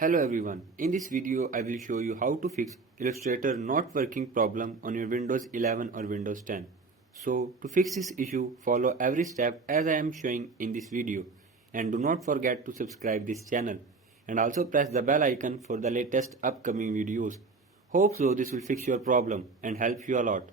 Hello everyone, in this video I will show you how to fix Illustrator not working problem on your Windows 11 or Windows 10. So to fix this issue, follow every step as I am showing in this video, and do not forget to subscribe this channel and also press the bell icon for the latest upcoming videos. Hope so this will fix your problem and help you a lot.